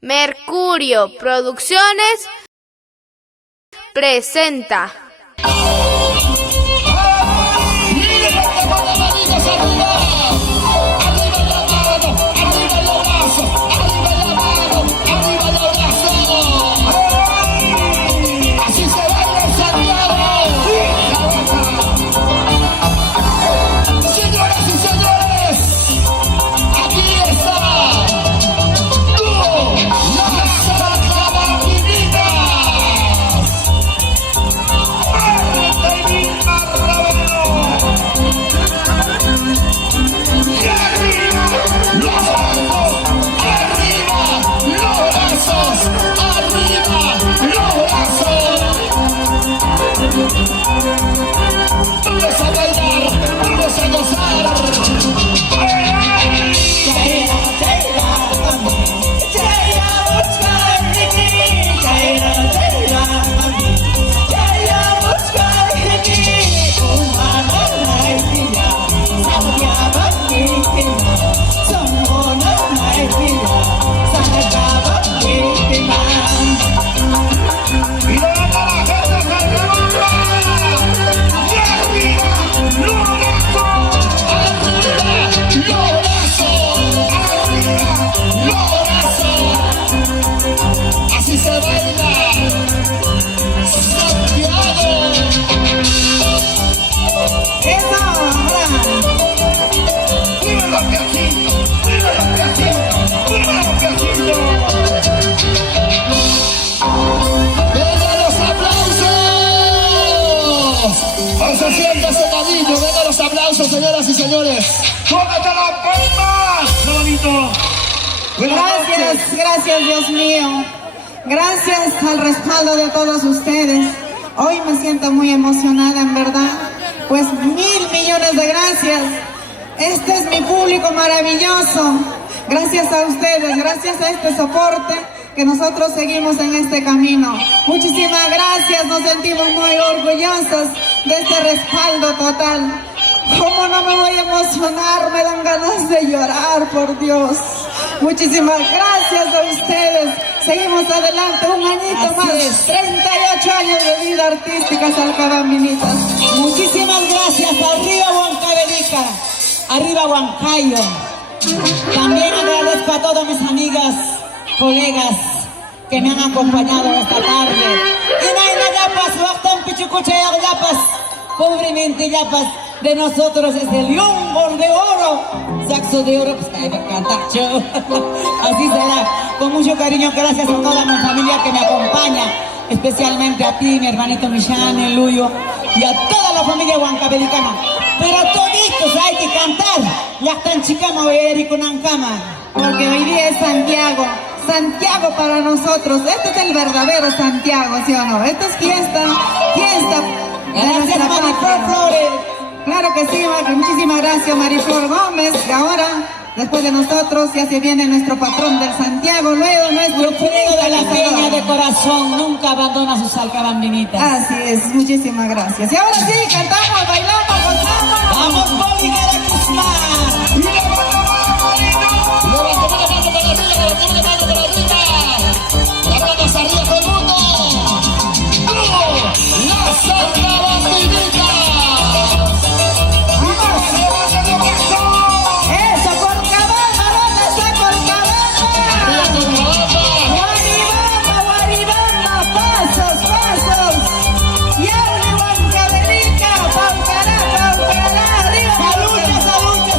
Mercurio Producciones presenta. Vamos a bailar, vamos a gozar. Así se baila Santiago. ¡Eso! ¡Viva los piajitos! ¡Viva los piajitos! ¡Viva los piajitos! ¡Venga los aplausos! ¡Por se siente ese cariño! ¡Venga los aplausos, señoras y señores! ¡Tómate las palmas! ¡Qué bonito! Gracias, Dios mío. Gracias al respaldo de todos ustedes. Hoy me siento muy emocionada, en verdad. Pues 1.000 millones de gracias. Este es mi público maravilloso. Gracias a ustedes, gracias a este soporte que nosotros seguimos en este camino. Muchísimas gracias, nos sentimos muy orgullosos de este respaldo total. ¿Cómo no me voy a emocionar? Me dan ganas de llorar, por Dios. Muchísimas gracias a ustedes. Seguimos adelante un añito más. 38 años de vida artística, Salcabambinitas. Muchísimas gracias. Arriba Huancavelica, arriba Huancayo. También agradezco a todas mis amigas, colegas que me han acompañado esta tarde. Pobremente Yapas, de nosotros es el león de oro, saxo de oro, pues que me encanta. Así será, con mucho cariño, gracias a toda mi familia que me acompaña, especialmente a ti, mi hermanito Michane, Luyo, y a toda la familia huancabelicana. Pero toditos hay que cantar, ya están chicama y con ancama. Porque hoy día es Santiago. Santiago para nosotros. Este es el verdadero Santiago, ¿sí o no? Esto es fiesta, fiesta. Gracias, Mariflor Flores. Claro que sí, muchísimas gracias, Mariflor Gómez. Y ahora, después de nosotros, ya se viene nuestro patrón del Santiago, luego nuestro Wilfredo de la Peña de corazón, nunca abandona sus Salcabambinitas. Así es, muchísimas gracias. Y ahora sí, cantamos, bailamos, gozamos. ¡Vamos, Bolívar de Guzmán! ¡Vamos arriba todo el mundo! ¡La Salcabambinitas! ¡Eso, Copacabana! ¿Dónde está Copacabana? ¡Guaribamba, Guaribamba! ¡Pasos, pasos! ¡Yauli, Huancavelica! ¡Paucará, Paucará! ¡Arriba! ¡Salucha, salucha,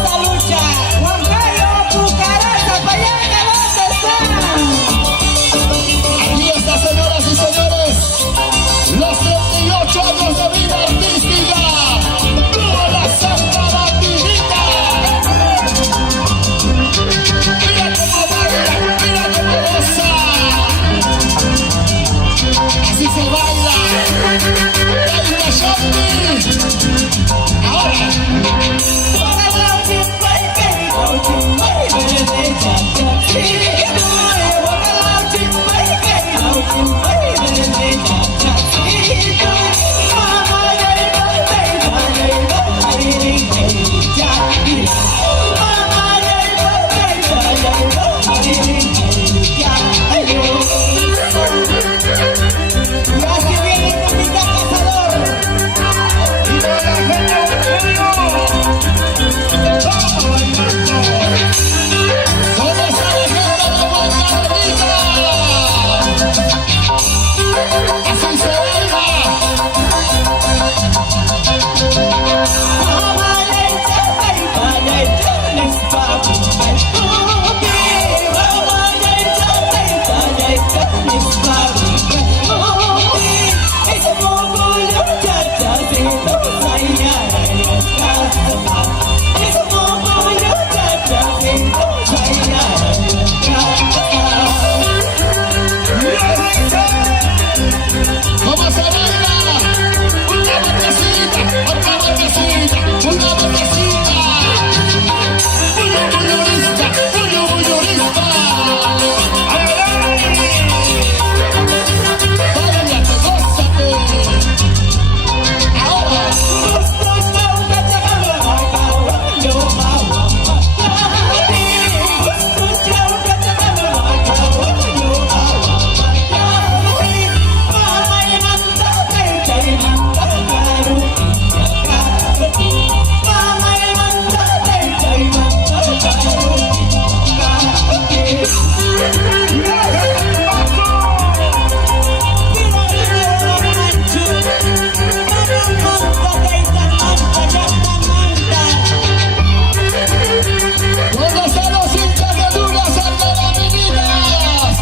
¿Dónde están los hinchas de Luna, Santa Dominitas?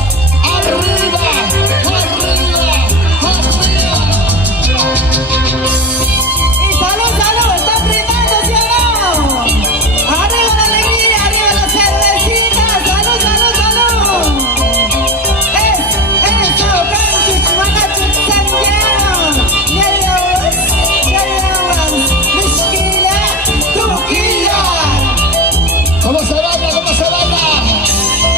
¡Arriba! ¡Arriba! ¡Arriba! Y salud, salud, están brindando, ¿sí o no? Arriba la alegría, arriba la cervecita, salud, salud, salud. Eso, canchuch, manachuch, santiano, yayawaz, mishkila, tuquilla. ¿Cómo se baila? ¿Cómo se baila?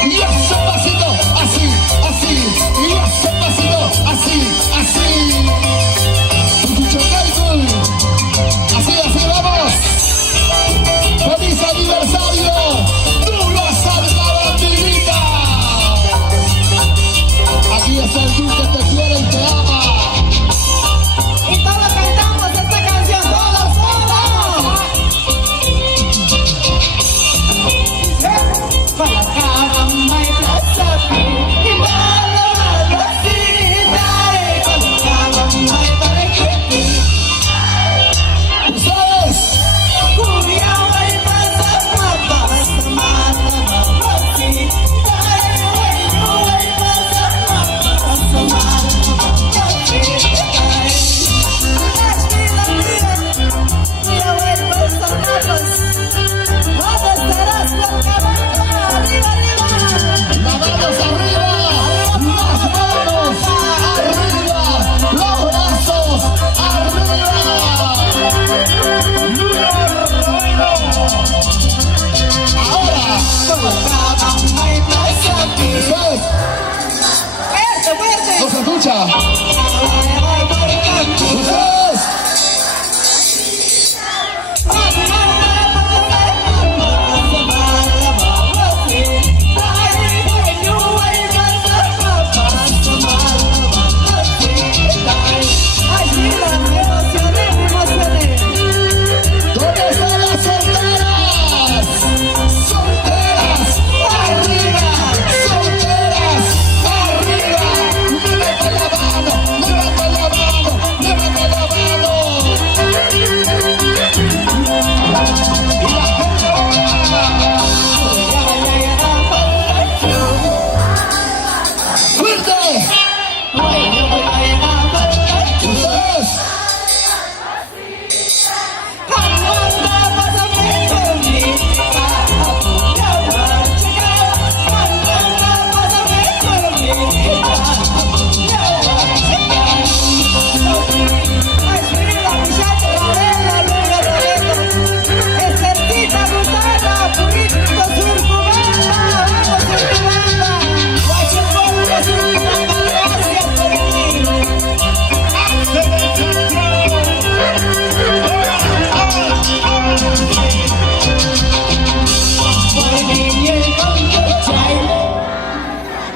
Y ese pasito, así, así. Y ese pasito, así, así. Así, así, vamos. ¡Feliz aniversario! ¡Luna Santa Bandidita! Aquí está el Duque que te quiere y te ama. Y todos cantamos esta canción, todos, todos. Para caramba y plaza, y mala malvasita, para caramba y para que ¡Ustedes! cuidado y pasa, pasa, mata, malvasita, y pasa, pasa, mata, malvasita. ¡Las manos arriba! ¡Las manos arriba! ¡Los brazos arriba! Ahora, ustedes, ¿no se escucha? Ustedes, ¿dónde están las solteras? ¡Solteras! ¡Arriba! ¡Solteras! ¡Arriba! ¡Levanta la mano! ¡Levanta la mano! ¡Levanta la mano! Y la gente ¡fuerte! ¡Ustedes!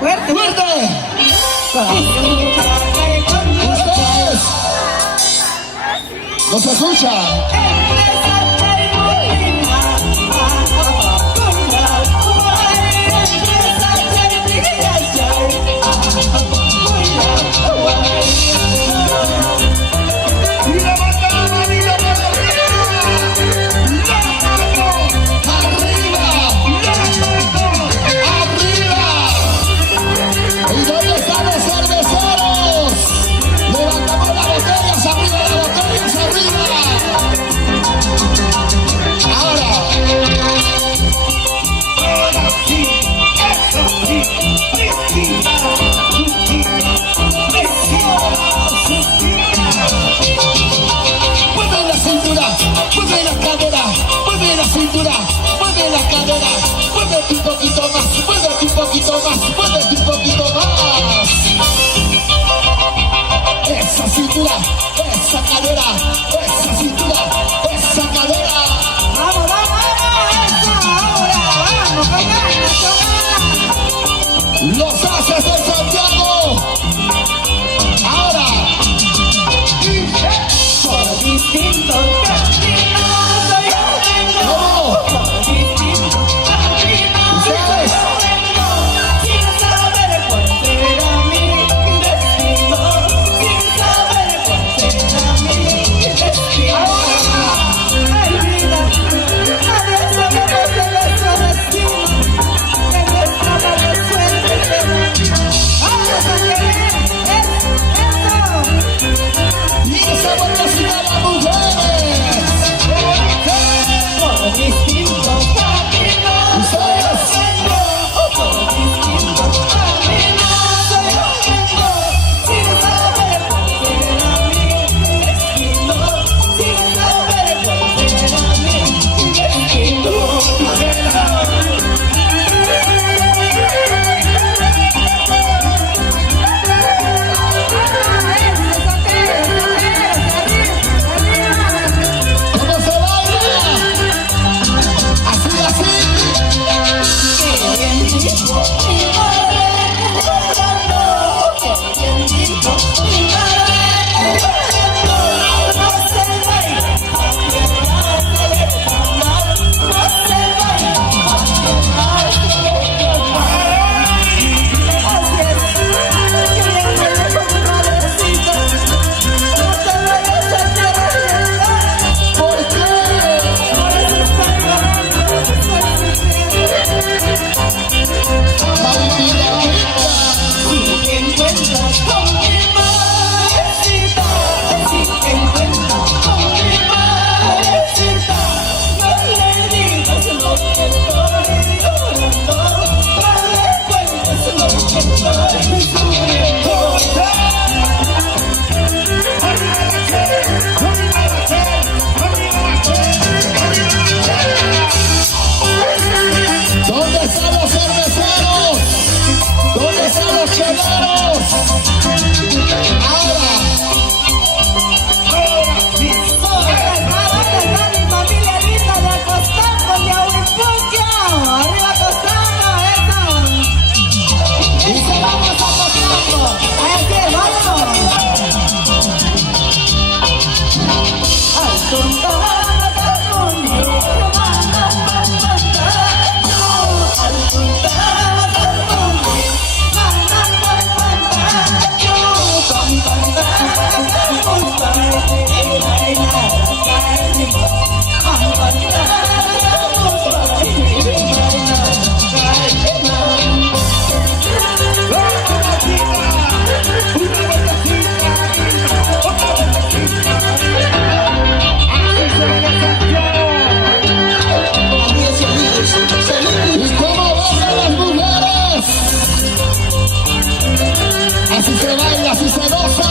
Fuerte, ¡Fuerte! ¡Ustedes! ¿No se escucha? ¡Y levanta la mano y la mano arriba! ¡La mano arriba! ¡La mano arriba! ¿Y dónde están los cerveceros? Levantamos las botellas arriba, las botellas arriba. Ahora sí, eso sí, Cristina, mueve la cintura, mueve la cadera, mueve la cintura, mueve la cadera, muévete un poquito más, muévete un poquito más, muévete un poquito más. Esa cintura, esa cadera, esa cintura, esa cadera. Vamos, vamos, vamos, eso, ahora, vamos, con ganas, con ganas. Los haces de Santiago. Ahora. Y Por distinto camino soy yo vengo. ¿cómo? Por distinto camino Ustedes. yo vengo. Si así se baila, así se goza.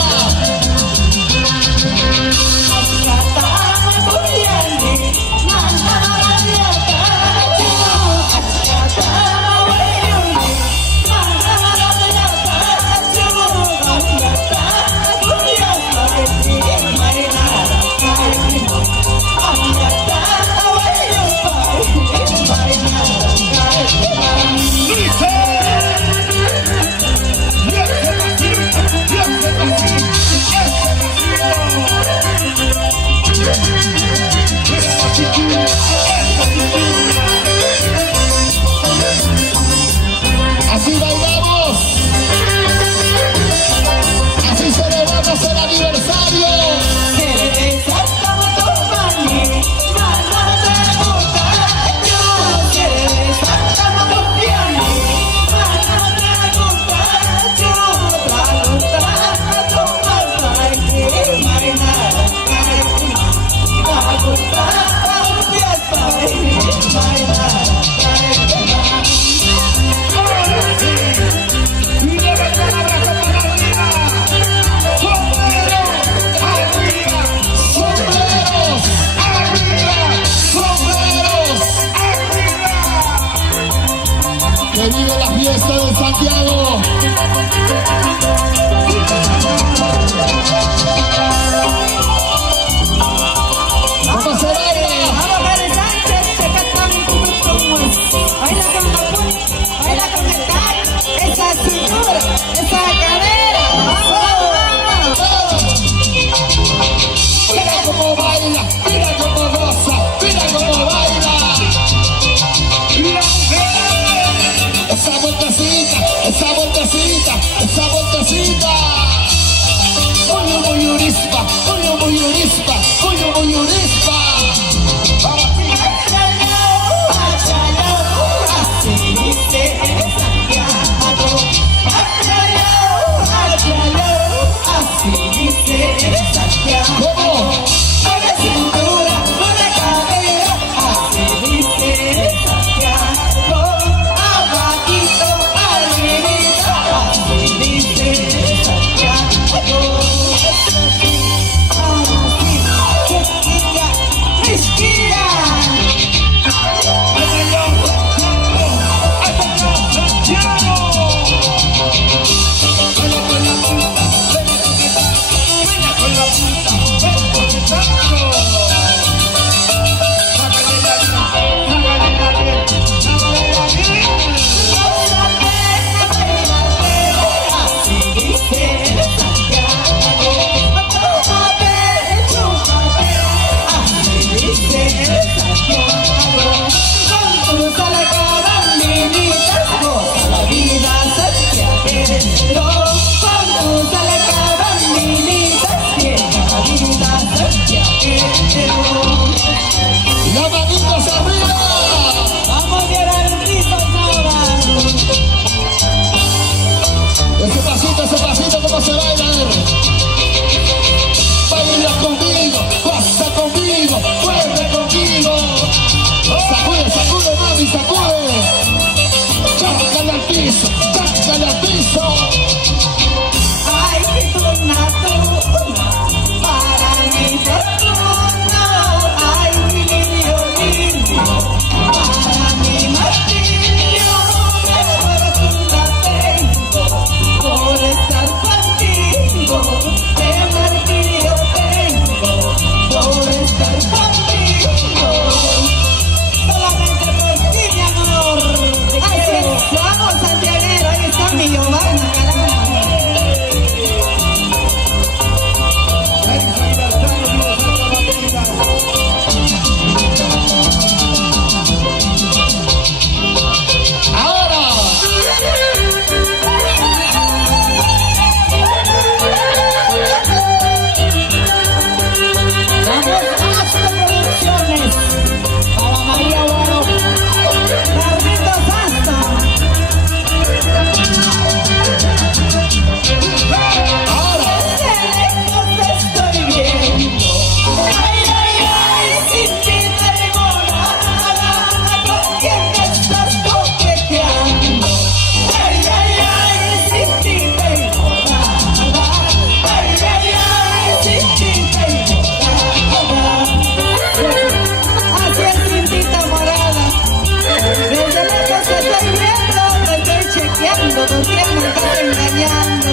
me estás engañando.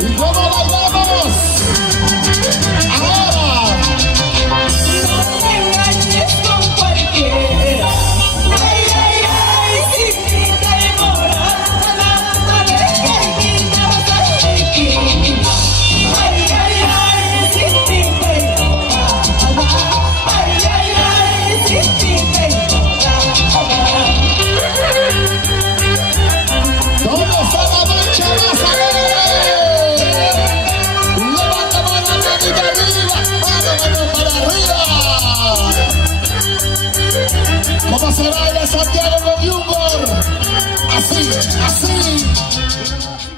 ¿Y cómo bailamos? Ahora. No me engañes con cualquiera. Ay, ay, ay, sin ti demorada, no me permitas aquí. Ay, ay, ay, sin ti demorada. Ay, ay, ay, sin ti demorada. ¿Dónde está la mancha más alegre? Levanta mano, manita arriba, mano para arriba. ¿Cómo se baila Santiago con Jungor? Así, así.